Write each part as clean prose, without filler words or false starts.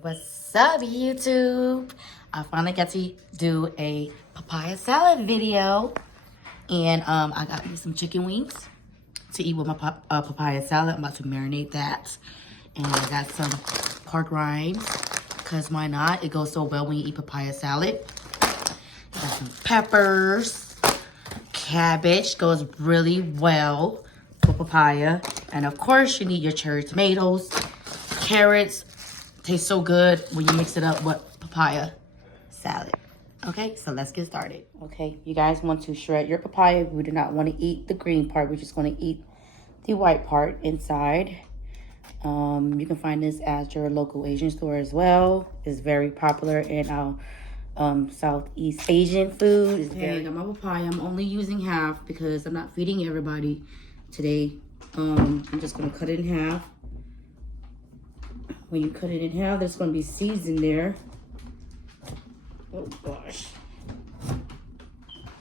What's up, YouTube? I finally got to do a papaya salad video, and I got me some chicken wings to eat with my papaya salad. I'm about to marinate that, and I got some pork rinds, cause why not? It goes so well when you eat papaya salad. I got some peppers, cabbage goes really well with papaya, and of course you need your cherry tomatoes, carrots. Tastes so good when you mix it up with papaya salad. Okay, so let's get started. Okay, you guys want to shred your papaya. We do not want to eat the green part. We're just going to eat the white part inside. You can find this at your local Asian store as well. It's very popular in our Southeast Asian food. Okay, I got my papaya. I'm only using half because I'm not feeding everybody today. I'm just going to cut it in half. When you cut it in half, there's going to be seeds in there. Oh, gosh.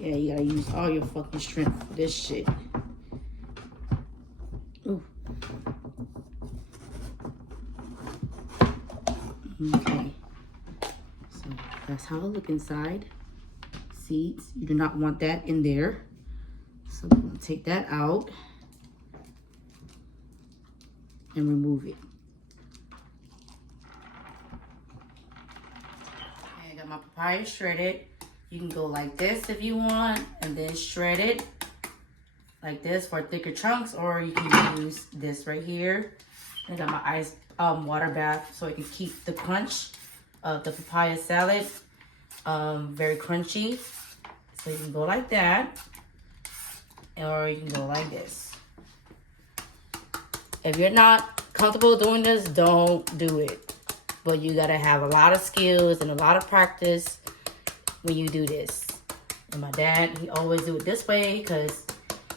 Yeah, you got to use all your fucking strength for this shit. Ooh. Okay. So, that's how it looks inside. Seeds. You do not want that in there. So, I'm going to take that out and remove it. My papaya shredded. You can go like this if you want, and then shred it like this for thicker chunks, or you can use this right here. I got my ice water bath so it can keep the crunch of the papaya salad very crunchy. So you can go like that, or you can go like this. If you're not comfortable doing this, don't do it. But you gotta have a lot of skills and a lot of practice when you do this. And my dad, he always do it this way because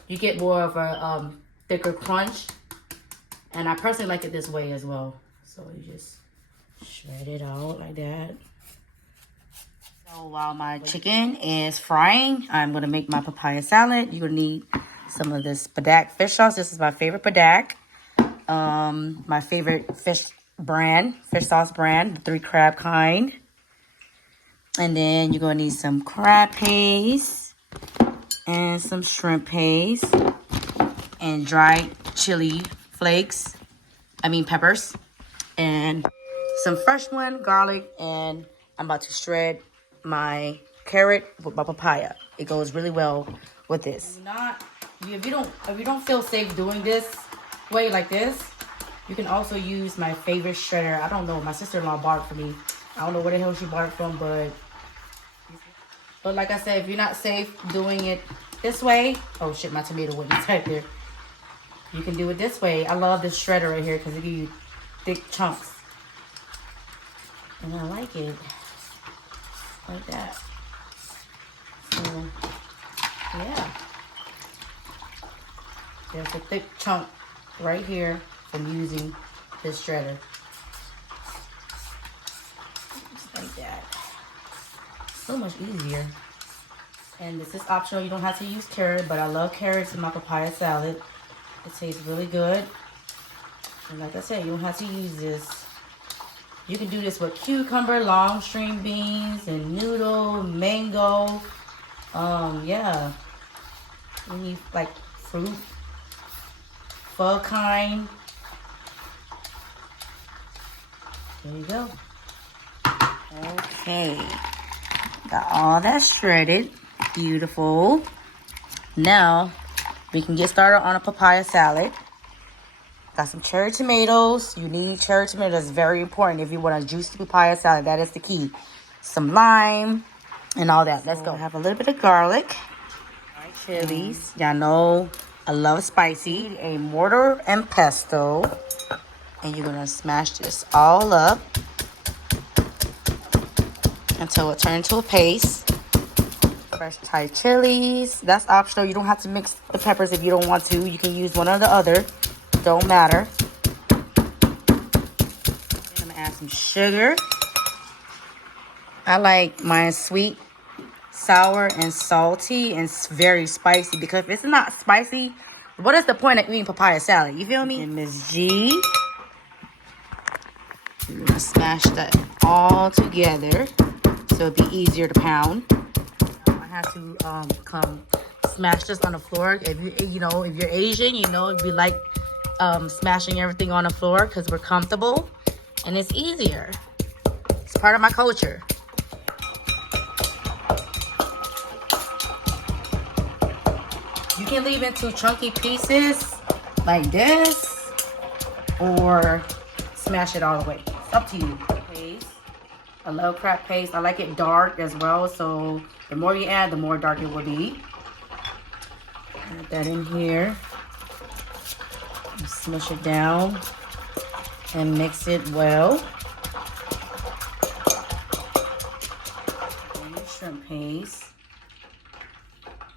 you get more of a thicker crunch. And I personally like it this way as well. So you just shred it out like that. So while my chicken is frying, I'm gonna make my papaya salad. You're gonna need some of this padak fish sauce. This is my favorite padak. My favorite fish sauce brand, the 3 crab kind. And then you're gonna need some crab paste and some shrimp paste and dried chili flakes, peppers, and some fresh one, garlic, and I'm about to shred my carrot with my papaya. It goes really well with this. If you don't feel safe doing this way like this, you can also use my favorite shredder. I don't know. My sister-in-law bought it for me. I don't know where the hell she bought it from, but like I said, if you're not safe doing it this way, oh shit, my tomato went inside there. You can do it this way. I love this shredder right here because it gives you thick chunks, and I like it like that. So yeah, there's a thick chunk right here from using this shredder. Just like that. So much easier. And this is optional. You don't have to use carrot, but I love carrots in my papaya salad. It tastes really good. And like I said, you don't have to use this. You can do this with cucumber, long string beans, and noodle, mango. Yeah. You need like fruit, pho kind. There you go. Okay. Got all that shredded. Beautiful. Now, we can get started on a papaya salad. Got some cherry tomatoes. You need cherry tomatoes. That's very important if you want a juicy papaya salad. That is the key. Some lime and all that. Let's go. Have a little bit of garlic. Chilies. Y'all know I love spicy. A mortar and pestle. And you're going to smash this all up until it turns into a paste. Fresh Thai chilies. That's optional. You don't have to mix the peppers if you don't want to. You can use one or the other. Don't matter. And I'm going to add some sugar. I like mine sweet, sour, and salty, and very spicy. Because if it's not spicy, what is the point of eating papaya salad? You feel me? And Miss G. Smash that all together so it'd be easier to pound. I have to come smash this on the floor. If if you're Asian, it'd be like smashing everything on the floor because we're comfortable and it's easier. It's part of my culture. You can leave into chunky pieces like this or smash it all the way. It's up to you. Paste. I love crab paste. I like it dark as well, so the more you add, the more dark it will be. Add that in here. Smush it down and mix it well. And shrimp paste.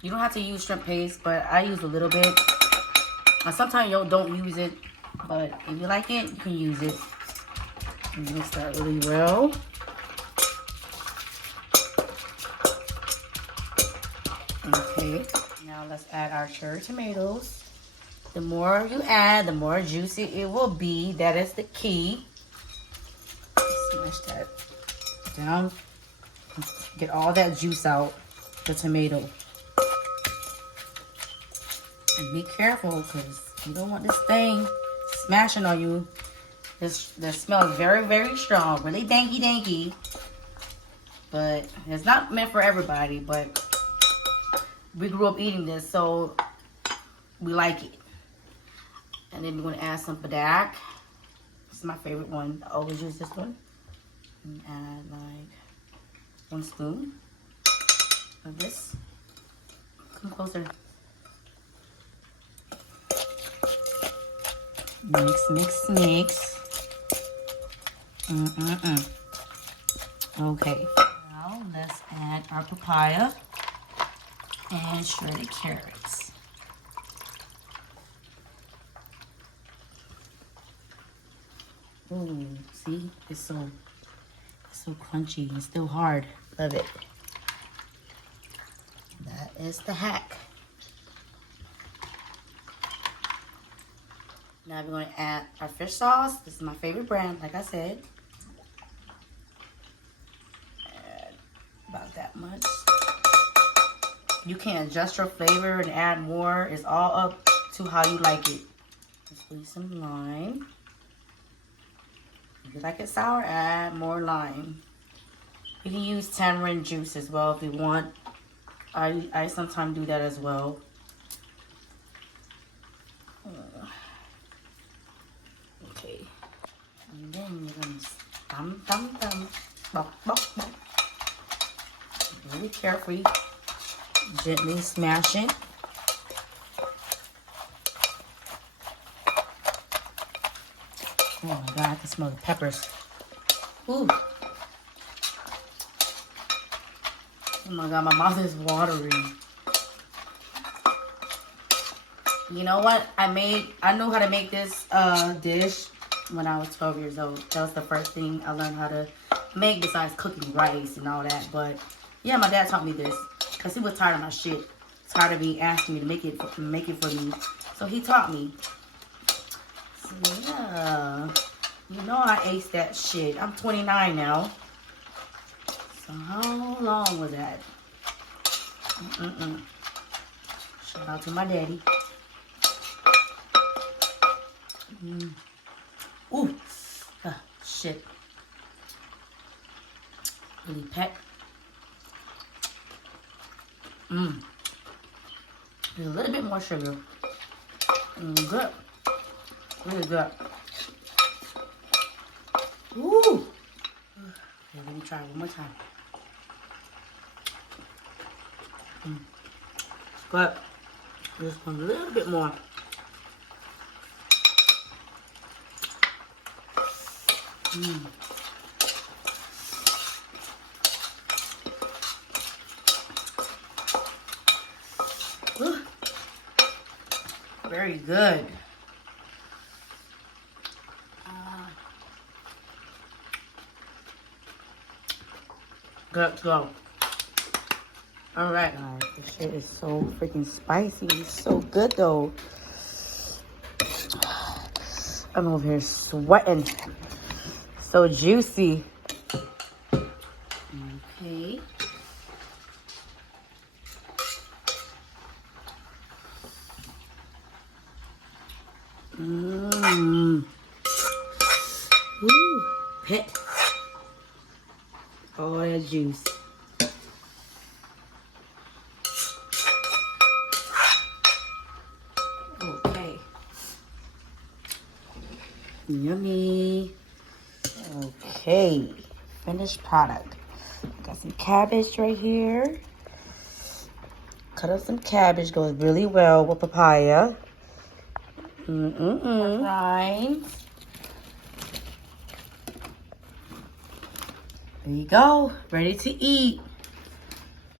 You don't have to use shrimp paste, but I use a little bit. Sometimes you don't use it, but if you like it, you can use it. And mix that really well. Okay, now let's add our cherry tomatoes. The more you add, the more juicy it will be. That is the key. Smash that down. Get all that juice out, the tomato. And be careful because you don't want this thing smashing on you. The smell is very, very strong. Really danky. But it's not meant for everybody. But we grew up eating this, so we like it. And then we're going to add some padak. This is my favorite one. I always use this one. And add like 1 spoon of this. Come closer. Mix. Okay. Now let's add our papaya and shredded carrots. Ooh, see? It's so crunchy and still hard. Love it. That is the hack. Now we're going to add our fish sauce. This is my favorite brand, like I said. Add about that much. You can adjust your flavor and add more. It's all up to how you like it. Just leave some lime. If you like it sour, add more lime. You can use tamarind juice as well if you want. I sometimes do that as well. Okay. And then you're going to bok. Really carefully, gently smash it. Oh my God, I can smell the peppers. Ooh. Oh my God, my mouth is watering. You know what? I knew how to make this dish when I was 12 years old. That was the first thing I learned how to make besides cooking rice and all that. But yeah, my dad taught me this because he was tired of my shit. Tired of me asking me to make it for me. So he taught me. So yeah, you know I aced that shit. I'm 29 now. So how long was that? Shout out to my daddy. Ooh, shit. Really pet. There's a little bit more sugar. Good. Really good. Ooh. Okay, let me try it one more time. But just a little bit more. Very good. Good to go. All right, guys. This shit is so freaking spicy. It's so good, though. I'm over here sweating. So juicy. Okay. Mmm. Ooh, pet. All that juice. Okay. Yummy. Okay. Finished product. Got some cabbage right here. Cut up some cabbage. Goes really well with papaya. Fine. There you go. Ready to eat.